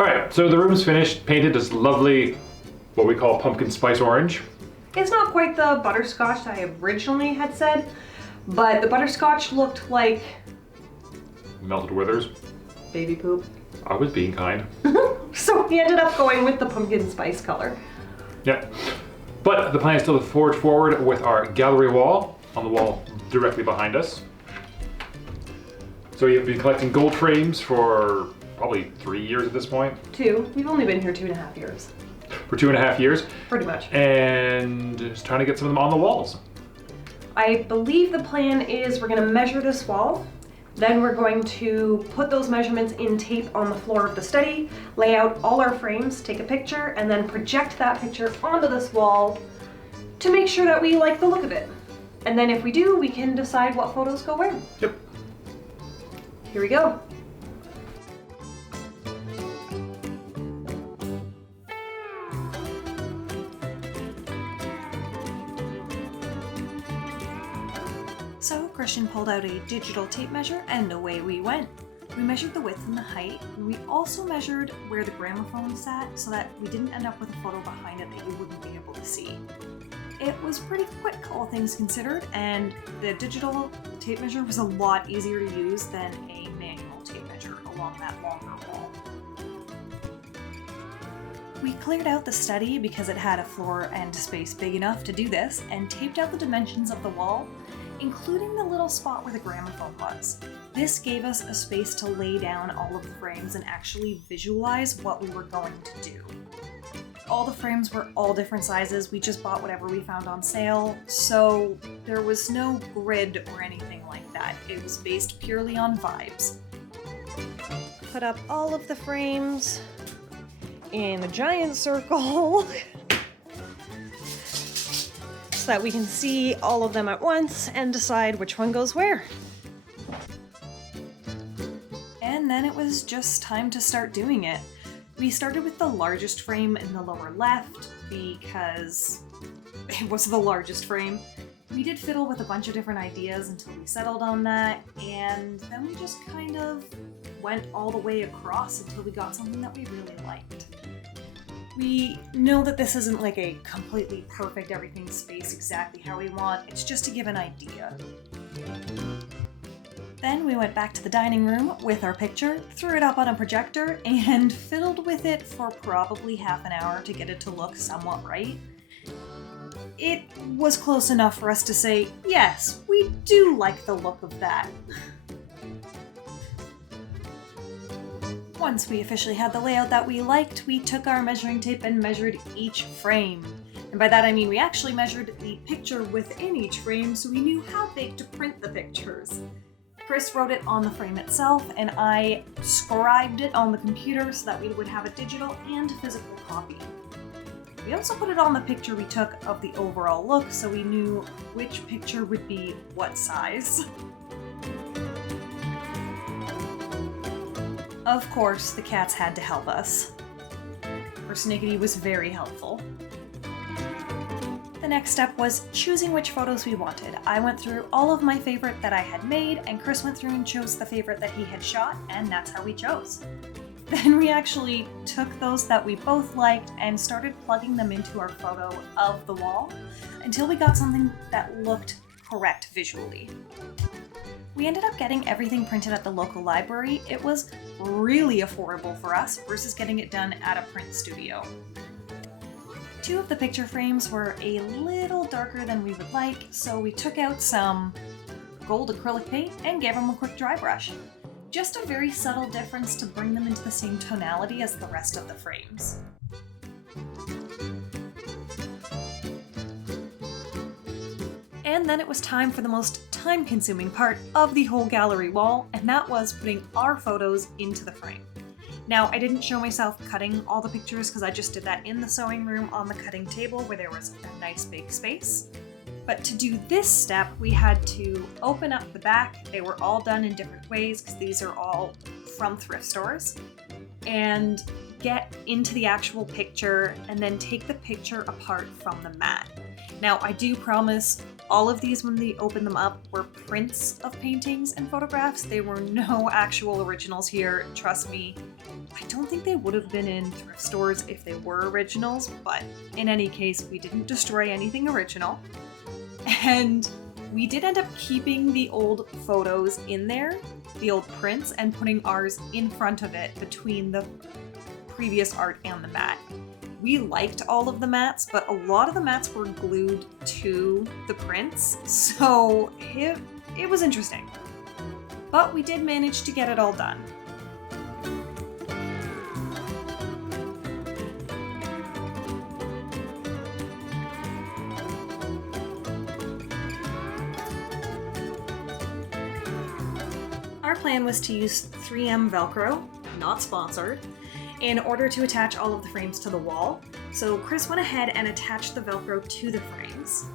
All right, so the room's finished, painted this lovely, what we call pumpkin spice orange. It's not quite the butterscotch that I originally had said, but the butterscotch looked like Melted withers. baby poop. I was being kind. So we ended up going with the pumpkin spice color. Yep. But the plan is still to forge forward with our gallery wall on the wall directly behind us. So you've been collecting gold frames for probably 3 years at this point. 2. We've only been here 2.5 years. For 2.5 years. Pretty much. And just trying to get some of them on the walls. I believe the plan is we're going to measure this wall. Then we're going to put those measurements in tape on the floor of the study, lay out all our frames, take a picture, and then project that picture onto this wall to make sure that we like the look of it. And then if we do, we can decide what photos go where. Yep. Here we go. So Christian pulled out a digital tape measure and away we went. We measured the width and the height, and we also measured where the gramophone sat so that we didn't end up with a photo behind it that you wouldn't be able to see. It was pretty quick, all things considered, and the digital tape measure was a lot easier to use than a manual tape measure along that longer wall. We cleared out the study because it had a floor and space big enough to do this, and taped out the dimensions of the wall, including the little spot where the gramophone was. This gave us a space to lay down all of the frames and actually visualize what we were going to do. All the frames were all different sizes, we just bought whatever we found on sale, so there was no grid or anything like that. It was based purely on vibes. Put up all of the frames in a giant circle so that we can see all of them at once and decide which one goes where. And then it was just time to start doing it. We started with the largest frame in the lower left because it was the largest frame. We did fiddle with a bunch of different ideas until we settled on that, and then we just kind of went all the way across until we got something that we really liked. We know that this isn't like a completely perfect everything space exactly how we want, it's just to give an idea. Then we went back to the dining room with our picture, threw it up on a projector, and fiddled with it for probably half an hour to get it to look somewhat right. It was close enough for us to say, yes, we do like the look of that. Once we officially had the layout that we liked, we took our measuring tape and measured each frame. And by that I mean we actually measured the picture within each frame so we knew how big to print the pictures. Chris wrote it on the frame itself, and I scribed it on the computer so that we would have a digital and physical copy. We also put it on the picture we took of the overall look so we knew which picture would be what size. Of course, the cats had to help us. Persnickety was very helpful. The next step was choosing which photos we wanted. I went through all of my favorite that I had made, and Chris went through and chose the favorite that he had shot, and that's how we chose. Then we actually took those that we both liked and started plugging them into our photo of the wall until we got something that looked correct visually. We ended up getting everything printed at the local library. It was really affordable for us versus getting it done at a print studio. 2 of the picture frames were a little darker than we would like, so we took out some gold acrylic paint and gave them a quick dry brush. Just a very subtle difference to bring them into the same tonality as the rest of the frames. And then it was time for the most time-consuming part of the whole gallery wall, and that was putting our photos into the frame. Now, I didn't show myself cutting all the pictures because I just did that in the sewing room on the cutting table where there was a nice big space. But to do this step, we had to open up the back. They were all done in different ways because these are all from thrift stores. And get into the actual picture and then take the picture apart from the mat. Now, I do promise all of these, when we opened them up, were prints of paintings and photographs. They were no actual originals here. Trust me, I don't think they would have been in thrift stores if they were originals, but in any case, we didn't destroy anything original. And we did end up keeping the old photos in there, the old prints, and putting ours in front of it between the previous art and the mat. We liked all of the mats, but a lot of the mats were glued to the prints, so it was interesting. But we did manage to get it all done. Our plan was to use 3M Velcro, not sponsored, in order to attach all of the frames to the wall. So Chris went ahead and attached the Velcro to the frames.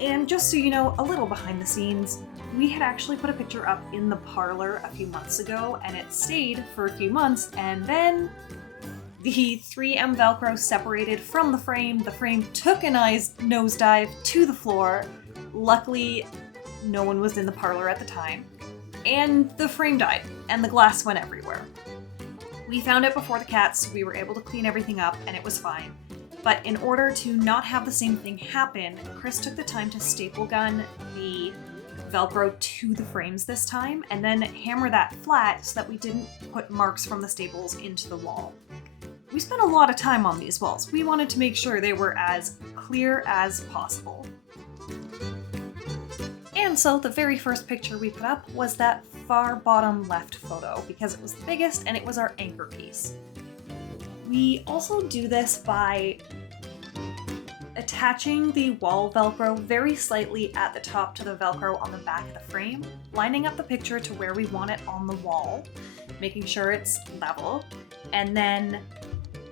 And just so you know, a little behind the scenes, we had actually put a picture up in the parlor a few months ago, and it stayed for a few months, and then the 3M Velcro separated from the frame took a nice nosedive to the floor. Luckily, no one was in the parlor at the time. And the frame died, and the glass went everywhere. We found it before the cats, we were able to clean everything up, and it was fine. But in order to not have the same thing happen, Chris took the time to staple gun the Velcro to the frames this time, and then hammer that flat so that we didn't put marks from the staples into the wall. We spent a lot of time on these walls. We wanted to make sure they were as clear as possible. And so the very first picture we put up was that far bottom left photo because it was the biggest and it was our anchor piece. We also do this by attaching the wall Velcro very slightly at the top to the Velcro on the back of the frame, lining up the picture to where we want it on the wall, making sure it's level, and then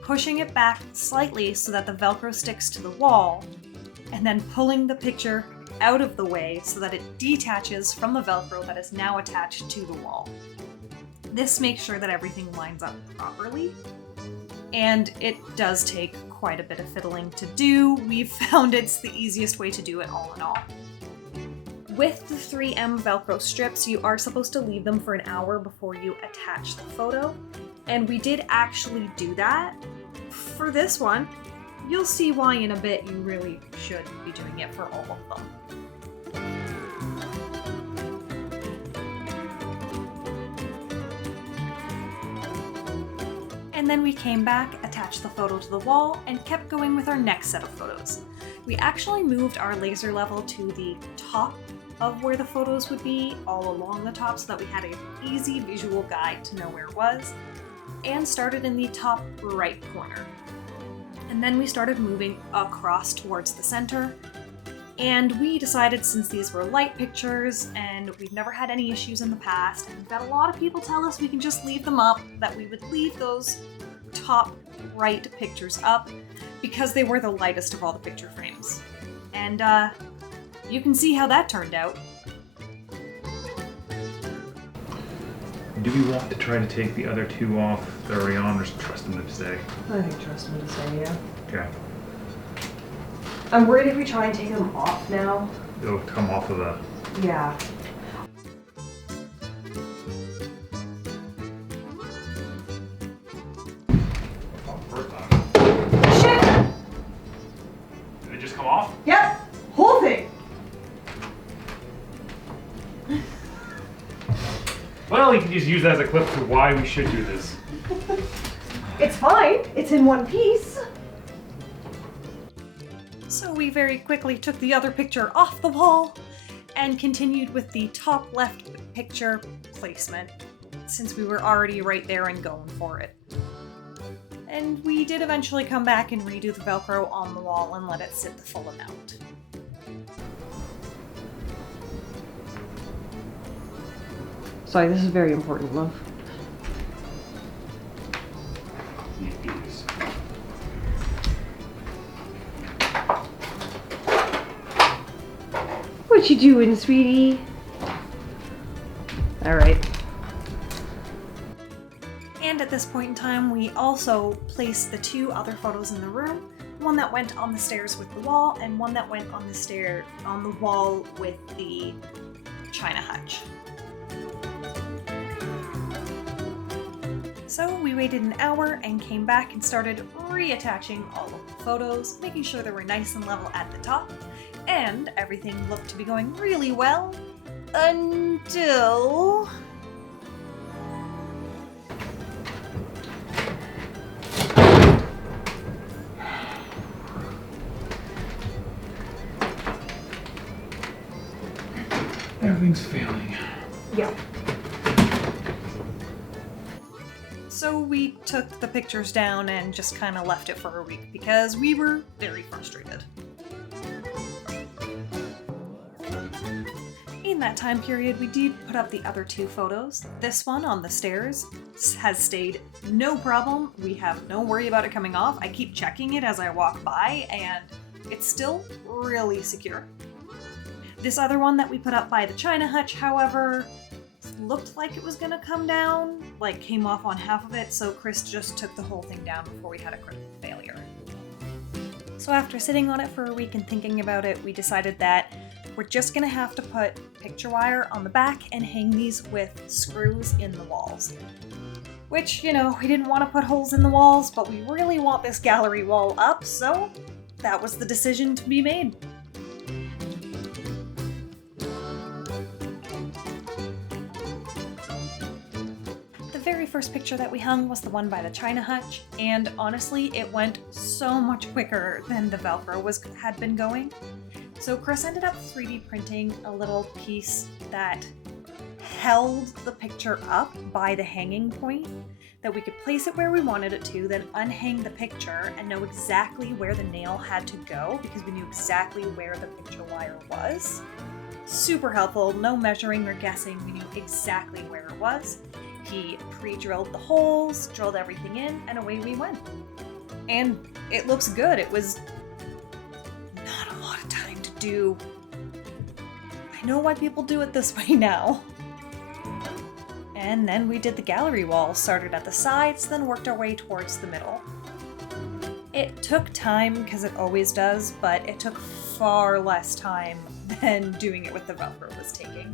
pushing it back slightly so that the Velcro sticks to the wall, and then pulling the picture out of the way so that it detaches from the Velcro that is now attached to the wall. This makes sure that everything lines up properly, and it does take quite a bit of fiddling to do. We've found it's the easiest way to do it all in all. With the 3M Velcro strips, you are supposed to leave them for an hour before you attach the photo, and we did actually do that. For this one, you'll see why in a bit. You really should be doing it for all of them. And then we came back, attached the photo to the wall, and kept going with our next set of photos. We actually moved our laser level to the top of where the photos would be, all along the top, so that we had an easy visual guide to know where it was, and started in the top right corner. And then we started moving across towards the center, and we decided, since these were light pictures and we've never had any issues in the past, and we've had a lot of people tell us we can just leave them up, that we would leave those top right pictures up because they were the lightest of all the picture frames. And you can see how that turned out. Do we want to try to take the other two off that are already on, or just trust them to stay? I think trust him to say, yeah. Okay. I'm worried if we try and take them off now. It'll come off of the... Yeah. Shit! Did it just come off? Yep! Whole thing! Well, you can just use that as a clip to why we should do this. It's fine. It's in one piece. So we very quickly took the other picture off the wall and continued with the top left picture placement, since we were already right there and going for it. And we did eventually come back and redo the Velcro on the wall and let it sit the full amount. Sorry, this is very important, love. It is. What you doing, sweetie? All right. And at this point in time, we also placed the two other photos in the room. One that went on the stairs with the wall, and one that went on the wall with the china hutch. So we waited an hour and came back and started reattaching all of the photos, making sure they were nice and level at the top, and everything looked to be going really well until... Everything's failing. Yeah. So we took the pictures down and just kind of left it for a week because we were very frustrated. In that time period, we did put up the other 2 photos. This one on the stairs has stayed no problem. We have no worry about it coming off. I keep checking it as I walk by and it's still really secure. This other one that we put up by the China hutch, however, looked like it was gonna come down, like came off on half of it, so Chris just took the whole thing down before we had a critical failure. So after sitting on it for a week and thinking about it, we decided that we're just gonna have to put picture wire on the back and hang these with screws in the walls. Which, you know, we didn't want to put holes in the walls, but we really want this gallery wall up, so that was the decision to be made. The very first picture that we hung was the one by the China hutch, and honestly, it went so much quicker than the Velcro had been going. So Chris ended up 3D printing a little piece that held the picture up by the hanging point, that we could place it where we wanted it to, then unhang the picture and know exactly where the nail had to go because we knew exactly where the picture wire was. Super helpful, no measuring or guessing, we knew exactly where it was. He pre-drilled the holes, drilled everything in, and away we went. And it looks good. It was not a lot of time to do. I know why people do it this way now. And then we did the gallery wall, started at the sides, then worked our way towards the middle. It took time, because it always does, but it took far less time than doing it with the Velcro was taking.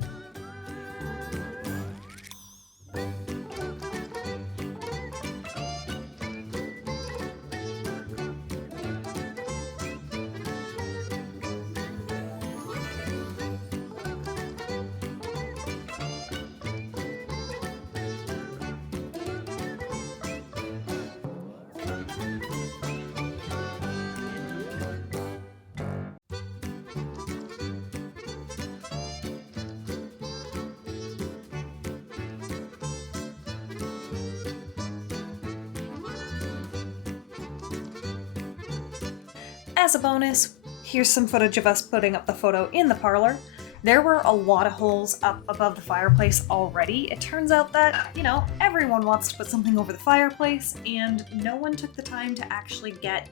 As a bonus, here's some footage of us putting up the photo in the parlor. There were a lot of holes up above the fireplace already. It turns out that, you know, everyone wants to put something over the fireplace, and no one took the time to actually get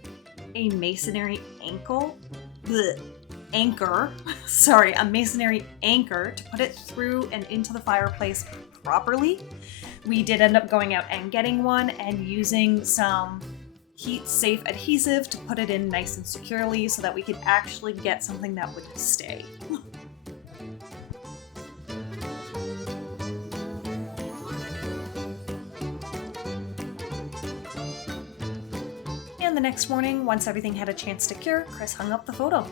a masonry anchor, a masonry anchor to put it through and into the fireplace properly. We did end up going out and getting one and using some heat-safe adhesive to put it in nice and securely so that we could actually get something that would stay. And the next morning, once everything had a chance to cure, Chris hung up the photo.